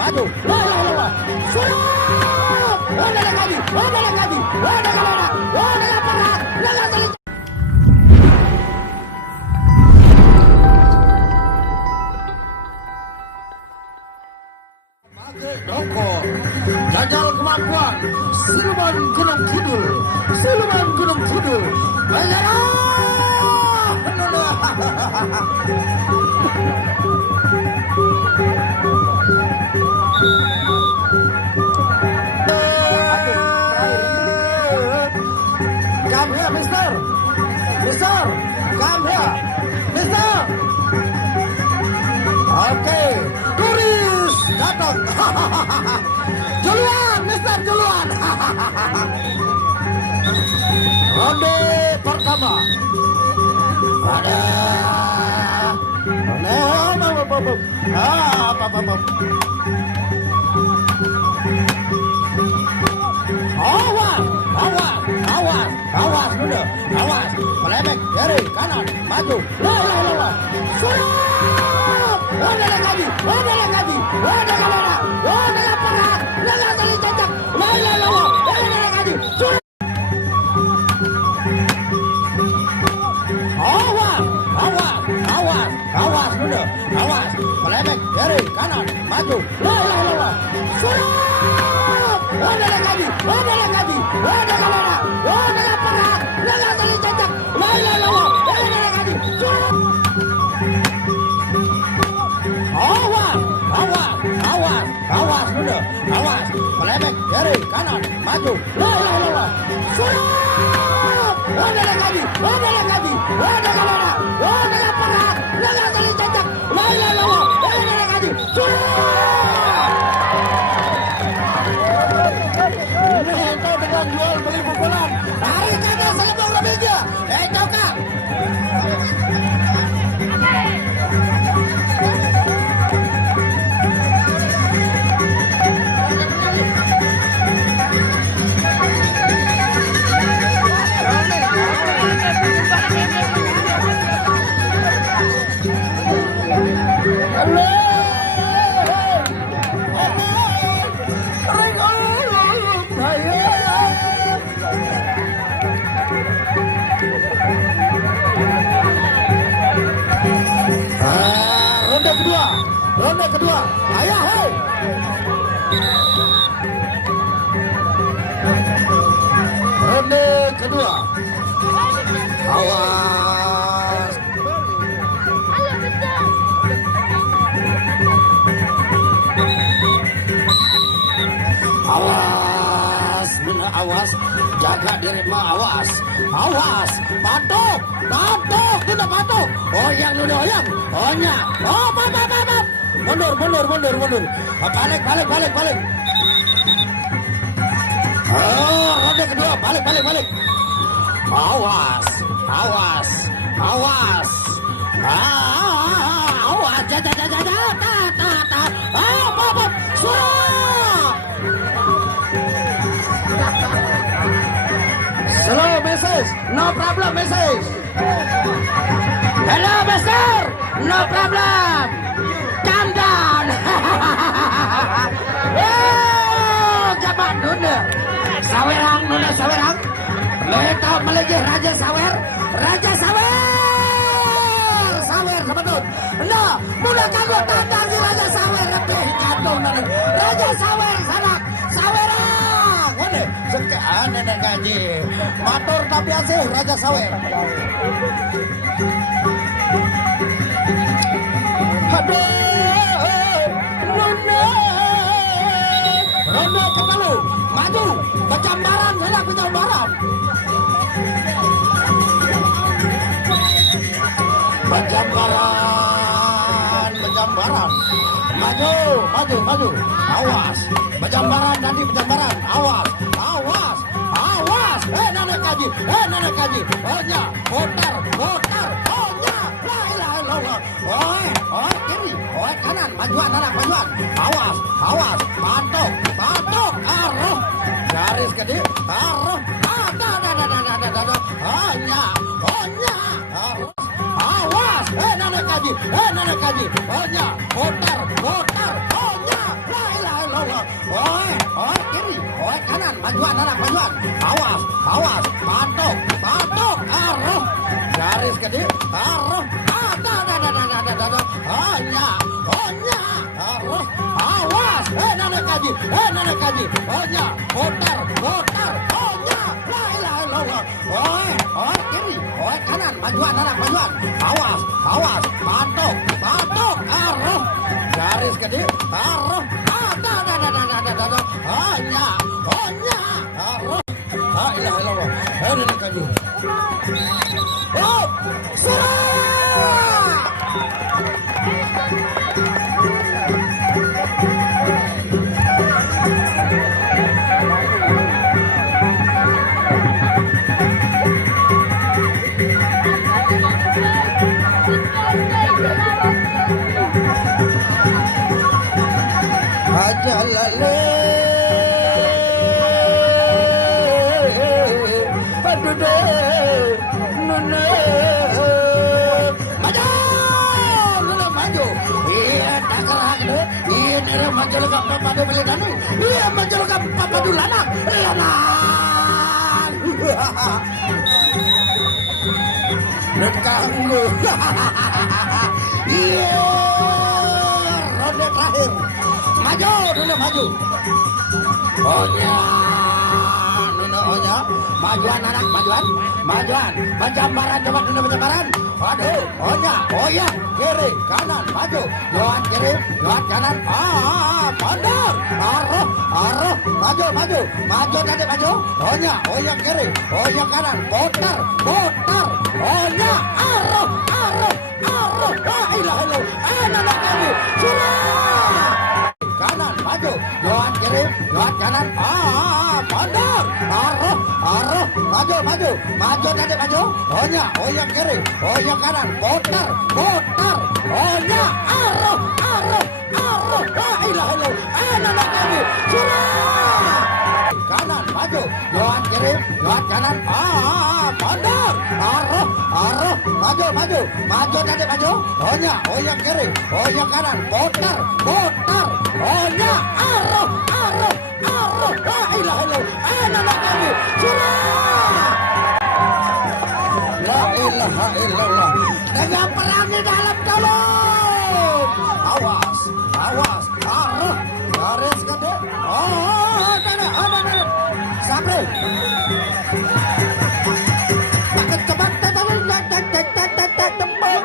maju, surut, naik lagi, Doko, jajal kemampuan, Siluman Gunung Kidul, Come here, Mister, come here, Mister. Oke, turis datang. Juluan, Mister Juluan. Ronde pertama. Ada. Awas, dulu. Awas. Melebek dari kanan, maju. Surut. Naik lagi. Awas dulu. Awas. Melebek dari kanan, maju. Surut. Naik lagi. Awas dulu. Awas. Melebek dari kanan, maju. Surut. Naik lagi. Ini dengan jual beli pukulan. Tarik saja selebang lebihnya. Cokak. Ronde kedua. Ayah, hei. Ronde kedua. Awas. Awas. Jaga diri mah, awas. Batuk. Tidak batuk. Oyang. Onya. Oh, maaf. Mundur. Balik. Oh, ronde kedua. Balik. Awas. Awas. Slow message. No problem message. Hello, Mister. No problem. Calm down. Jabat nuna. Sawerang. Mereka melagi Raja Sawer. Sawer, betul. Nah, mudah kamu tantang si Raja Sawer. Raja Sawer, sana. Sawerang. Ini, sekian nenek gaji. Matur tapi asih Raja Sawer. Ronde kembali, maju, kecambaran. Bejambaran. Maju. Awas. Bejambaran. Awas. Naik kaji. Onya, putar. Onya. La ilaha illallah. Oi, kiri. Oi, kanan. Majuan. Awas. Patok. Arah. Garis gede. Arah. Onya. Awas. Naik kaji. Onya, putar. Onya. La kanan, majuan, anak, majuan. Awas, awas, patok, patok, arah. Garis ke dia, arah. Ada, hanya, arah. Awas, nenek kaji, hanya, putar, hanya. La ilaha illallah. Kiri, kanan, majuan, anak, majuan. Awas, awas, patok, patok, arah. Garis ke dia, arah. Ada, hanya, arah. La ilaha illallah. Nenek kaji. Oh, serang! Ajalale, aduh deh, nune, maju, iya tak kalah deh, iya nere maju lekap padu melidanu, iya maju lekap padu lana, iya nan, nekanggu, iya, ronde terakhir. Maju dulu maju. Onya, majuan anak majuan, pencambaran coba dulu pencambaran. Aduh, onya, oya, kiri, kanan, maju, lewat kiri, lewat kanan. Pondor, arah, maju tadi maju. Oya kiri, oya kanan, putar, onya, arah. La ilaha illallah, anak kamu, sudah. Kanan maju, lewat kiri, lewat kanan. Pondor, arah, maju tadi maju. Oya kiri, oya kanan, putar, onya, arah. La ilaha illallah, anak kamu, sudah. Kanan maju, lewat kiri, lewat kanan. Pondor, arah, maju tadi maju. Oya kiri, oya kanan, putar, onya, arah. La ilaha illallah, anak kamu, sudah. La ilaha illallah. Dengan perang di dalam tolong. Awas, arah, garis ke dia. Ada. Sabri. Cepat, tembak.